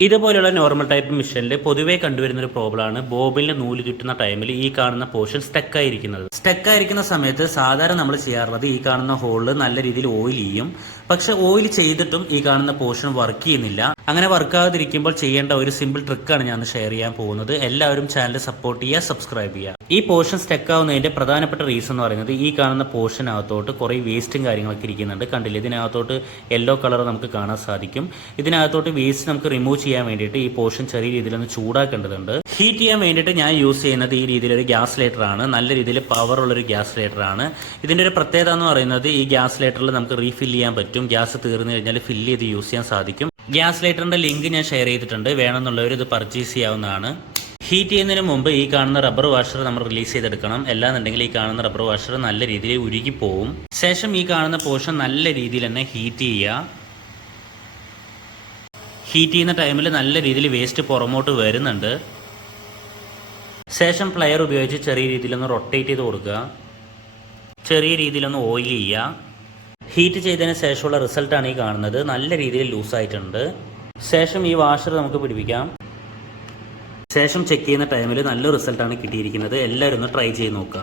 ഇതുപോലുള്ള normal type മിഷനിൽ പൊതുവേ കണ്ടുവരുന്ന ഒരു പ്രോബ്ലമാണ് ബോബിലിന്റെ നൂൽ കിട്ടുന്ന ടൈമിൽ ഈ കാണുന്ന പോർഷൻ സ്റ്റക്ക് ആയിരിക്കുന്നത്. സ്റ്റക്ക് ആയിരിക്കുന്ന സമയത്ത് സാധാരണ നമ്മൾ ചെയ്യാറുള്ളത് ഈ കാണുന്ന ഹോളിൽ നല്ല രീതിയിൽ ഓയിൽ ചെയ്യും പക്ഷെ ഓയിൽ ചെയ്തിട്ടും ഈ കാണുന്ന പോർഷൻ വർക്ക് ചെയ്യുന്നില്ല. അങ്ങനെ വർക്കാകാതിരിക്കുമ്പോൾ ചെയ്യേണ്ട ഒരു സിമ്പിൾ ട്രിക്കാണ് ഞാൻ ഷെയർ ചെയ്യാൻ പോകുന്നത്. എല്ലാവരും ചാനൽ സപ്പോർട്ട് ചെയ്യുക സബ്സ്ക്രൈബ് ചെയ്യുക. ഈ പോർഷൻ സ്റ്റക്ക് ആവുന്നതിന്റെ പ്രധാനപ്പെട്ട റീസൺ എന്ന് പറയുന്നത് ഈ കാണുന്ന പോർഷനകത്തോട്ട് കുറേ വേസ്റ്റും കാര്യങ്ങളൊക്കെ ഇരിക്കുന്നുണ്ട്. കണ്ടില്ല? ഇതിനകത്തോട്ട് യെല്ലോ കളർ നമുക്ക് കാണാൻ സാധിക്കും. ഇതിനകത്തോട്ട് വേസ്റ്റ് നമുക്ക് റിമൂവ് ചെയ്യാൻ വേണ്ടിയിട്ട് ഈ പോർഷൻ ചെറിയ രീതിയിൽ ഒന്ന് ചൂടാക്കേണ്ടതുണ്ട്. ഹീറ്റ് ചെയ്യാൻ വേണ്ടിയിട്ട് ഞാൻ യൂസ് ചെയ്യുന്നത് ഈ രീതിയിൽ ഒരു ഗ്യാസ് ലൈറ്റർ ആണ്. നല്ല രീതിയിൽ ഒരു ഗ്യാസ് ലൈറ്റർ ആണ്. ഇതിന്റെ ഒരു പ്രത്യേകത എന്ന് പറയുന്നത് ഈ ഗ്യാസ് ലൈറ്ററിൽ നമുക്ക് റീഫിൽ ചെയ്യാൻ പറ്റും. ഗ്യാസ് തീർന്നു കഴിഞ്ഞാൽ ഫില്ല് ചെയ്ത് യൂസ് ചെയ്യാൻ സാധിക്കും. ഗ്യാസ് ലൈറ്ററിന്റെ ലിങ്ക് ഞാൻ ഷെയർ ചെയ്തിട്ടുണ്ട്. വേണമെന്നുള്ളവർ ഇത് പർച്ചേസ് ചെയ്യാവുന്നതാണ്. ഹീറ്റ് ചെയ്യുന്നതിന് മുമ്പ് ഈ കാണുന്ന റബ്ബർ വാഷർ നമ്മൾ റിലീസ് ചെയ്തെടുക്കണം. അല്ലാന്നുണ്ടെങ്കിൽ ഈ കാണുന്ന റബ്ബർ വാഷർ നല്ല രീതിയിൽ ഉരുകി പോവും ശേഷം ഈ കാണുന്ന പോർഷൻ നല്ല രീതിയിൽ തന്നെ ഹീറ്റ് ചെയ്യുക. ഹീറ്റ് ചെയ്യുന്ന ടൈമിൽ നല്ല രീതിയിൽ വേസ്റ്റ് പുറമോട്ട് വരുന്നുണ്ട്. ശേഷം പ്ലെയർ ഉപയോഗിച്ച് ചെറിയ രീതിയിലൊന്ന് റൊട്ടേറ്റ് ചെയ്ത് കൊടുക്കുക. ചെറിയ രീതിയിലൊന്ന് ഓയിൽ ചെയ്യുക. ഹീറ്റ് ചെയ്തതിന് ശേഷമുള്ള റിസൾട്ടാണ് ഈ കാണുന്നത്. നല്ല രീതിയിൽ ലൂസായിട്ടുണ്ട്. ശേഷം ഈ വാഷർ നമുക്ക് പിടിപ്പിക്കാം. ശേഷം ചെക്ക് ചെയ്യുന്ന ടൈമിൽ നല്ല റിസൾട്ടാണ് കിട്ടിയിരിക്കുന്നത്. എല്ലാവരും ഒന്ന് ട്രൈ ചെയ്ത് നോക്കുക.